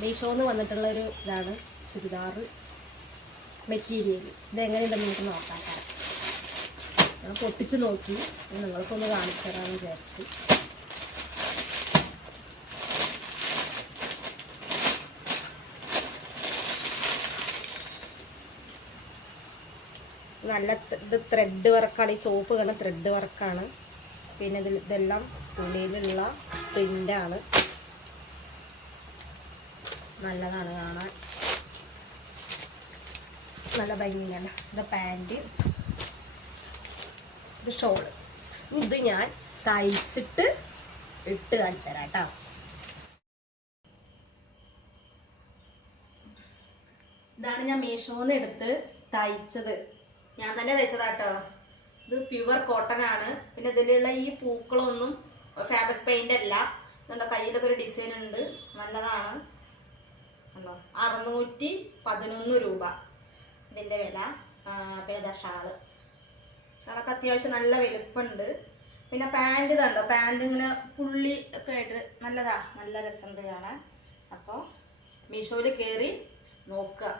മീഷോന്ന് വന്നിട്ടുള്ളൊരു ഇതാണ് ചുരിദാർ മെറ്റീരിയൽ. ഇതെങ്ങനെയുണ്ടെന്ന് നമുക്ക് നോക്കാം. ഞാൻ പൊട്ടിച്ച് നോക്കി, നിങ്ങൾക്കൊന്ന് കാണിച്ചു തരാമെന്ന് വിചാരിച്ചു. നല്ല ഇത് ത്രെഡ് വർക്കാണ്. ഈ ചോപ്പ് കണ്ട ത്രെഡ് വർക്കാണ്. പിന്നെ ഇതെല്ലാം തുണിയിലുള്ള പ്രിൻ്റാണ്. നല്ലതാണ് കാണാൻ, നല്ല ഭംഗിയാണ്. ഇത് പാൻറ്, ഇത് ഷോള്. ഇത് ഞാൻ തയ്ച്ചിട്ട് ഇട്ട് കാണിച്ചു തരാം കേട്ടോ. ഇതാണ് ഞാൻ മീഷോന്ന് എടുത്ത് തയ്ച്ചത്. ഞാൻ തന്നെ തയ്ച്ചതാട്ടോ. ഇത് പ്യുവർ കോട്ടൺ ആണ്. പിന്നെ ഇതിലുള്ള ഈ പൂക്കളൊന്നും ഫാബ്രിക് പെയിന്റ് അല്ല. ഇതുകൊണ്ട് കയ്യിലൊക്കെ ഒരു ഡിസൈൻ ഉണ്ട്. നല്ലതാണ്. ഉണ്ടോ? 611 രൂപ ഇതിൻ്റെ വില. പിന്നെ ഇതാ ഷാളൊക്കെ അത്യാവശ്യം നല്ല വലുപ്പമുണ്ട്. പിന്നെ പാൻറ് ഇതുണ്ടോ, പാൻറ് ഇങ്ങനെ പുള്ളി ഒക്കെ ആയിട്ട് നല്ലതാ, നല്ല രസമുണ്ട് കാണാൻ. അപ്പോൾ മീഷോയിൽ കയറി നോക്കുക.